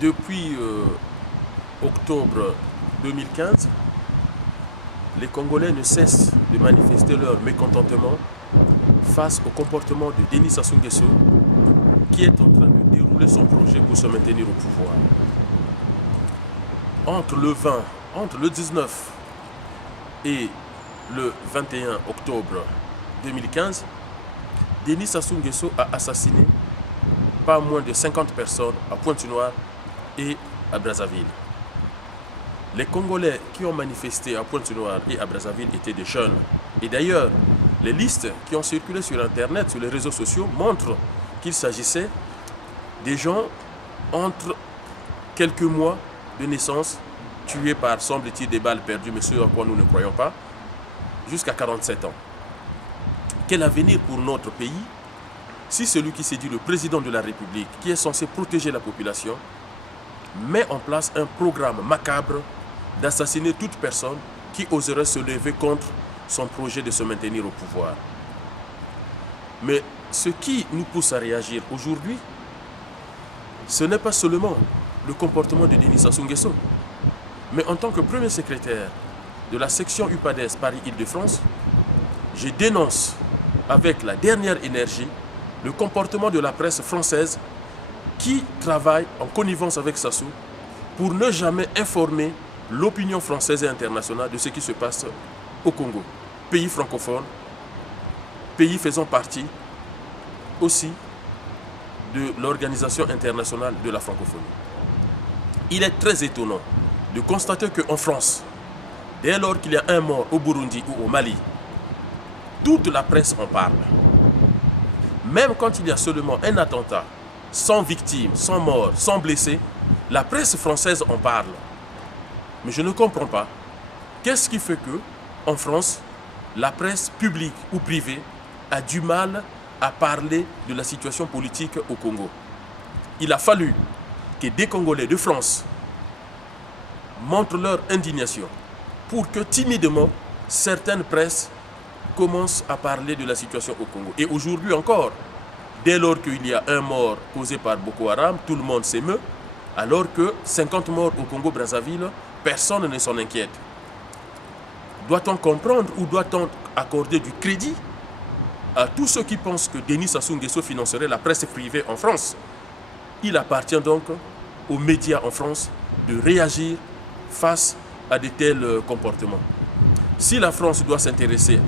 Depuis octobre 2015, les Congolais ne cessent de manifester leur mécontentement face au comportement de Denis Sassou Nguesso, qui est en train de dérouler son projet pour se maintenir au pouvoir. Entre le 19 et le 21 octobre 2015, Denis Sassou Nguesso a assassiné pas moins de 50 personnes à Pointe-Noire et à Brazzaville. Les Congolais qui ont manifesté à Pointe-Noire et à Brazzaville étaient des jeunes. Et d'ailleurs, les listes qui ont circulé sur Internet, sur les réseaux sociaux, montrent qu'il s'agissait des gens entre quelques mois de naissance, tués par, semble-t-il, des balles perdues, mais ce à quoi nous ne croyons pas, jusqu'à 47 ans. Quel avenir pour notre pays si celui qui s'est dit le président de la République, qui est censé protéger la population, met en place un programme macabre d'assassiner toute personne qui oserait se lever contre son projet de se maintenir au pouvoir. Mais ce qui nous pousse à réagir aujourd'hui, ce n'est pas seulement le comportement de Denis Sassou Nguesso, mais en tant que premier secrétaire de la section UPADES Paris-Île-de-France, je dénonce avec la dernière énergie le comportement de la presse française qui travaille en connivence avec Sassou pour ne jamais informer l'opinion française et internationale de ce qui se passe au Congo, pays francophone, pays faisant partie aussi de l'Organisation internationale de la francophonie. Il est très étonnant de constater qu'en France, dès lors qu'il y a un mort au Burundi ou au Mali, toute la presse en parle. Même quand il y a seulement un attentat, sans victimes, sans morts, sans blessés, la presse française en parle. Mais je ne comprends pas. Qu'est-ce qui fait que, en France, la presse publique ou privée a du mal à parler de la situation politique au Congo? Il a fallu que des Congolais de France montrent leur indignation pour que timidement certaines presses commencent à parler de la situation au Congo. Et aujourd'hui encore, dès lors qu'il y a un mort causé par Boko Haram, tout le monde s'émeut, alors que 50 morts au Congo-Brazzaville, personne ne s'en inquiète. Doit-on comprendre ou doit-on accorder du crédit à tous ceux qui pensent que Denis Sassou Nguesso financerait la presse privée en France? Il appartient donc aux médias en France de réagir face à de tels comportements. Si la France doit s'intéresser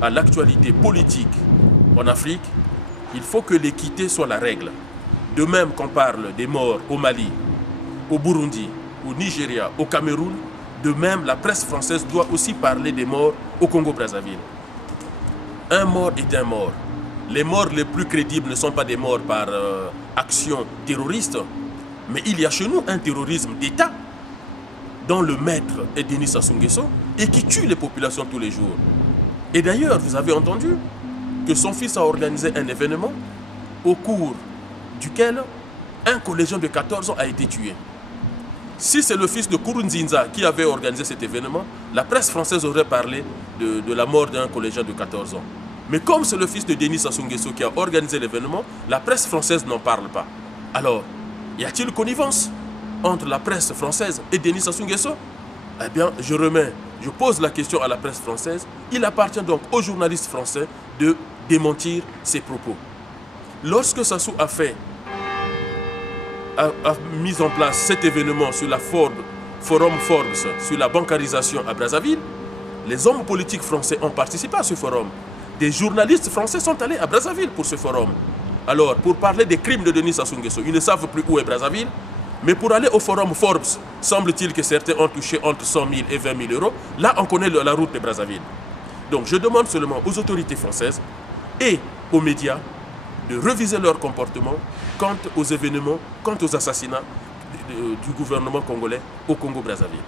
à l'actualité politique en Afrique, il faut que l'équité soit la règle. De même qu'on parle des morts au Mali, au Burundi, au Nigeria, au Cameroun, de même la presse française doit aussi parler des morts au Congo-Brazzaville. Un mort est un mort. Les morts les plus crédibles ne sont pas des morts par action terroriste, mais il y a chez nous un terrorisme d'État dont le maître est Denis Sassou Nguesso et qui tue les populations tous les jours. Et d'ailleurs, vous avez entendu que son fils a organisé un événement au cours duquel un collégien de 14 ans a été tué. Si c'est le fils de Nkurunziza qui avait organisé cet événement, la presse française aurait parlé de la mort d'un collégien de 14 ans. Mais comme c'est le fils de Denis Sassou Nguesso qui a organisé l'événement, la presse française n'en parle pas. Alors, y a-t-il connivence entre la presse française et Denis Sassou Nguesso? Eh bien, je pose la question à la presse française. Il appartient donc aux journalistes français de démentir ces propos. Lorsque Sassou a mis en place cet événement sur la Forum Forbes, sur la bancarisation à Brazzaville, les hommes politiques français ont participé à ce forum. Des journalistes français sont allés à Brazzaville pour ce forum. Alors, pour parler des crimes de Denis Sassou Nguesso, ils ne savent plus où est Brazzaville, mais pour aller au forum Forbes, semble-t-il que certains ont touché entre 100 000 et 20 000 euros. Là, on connaît la route de Brazzaville. Donc, je demande seulement aux autorités françaises et aux médias de reviser leur comportement quant aux événements, quant aux assassinats du gouvernement congolais au Congo-Brazzaville.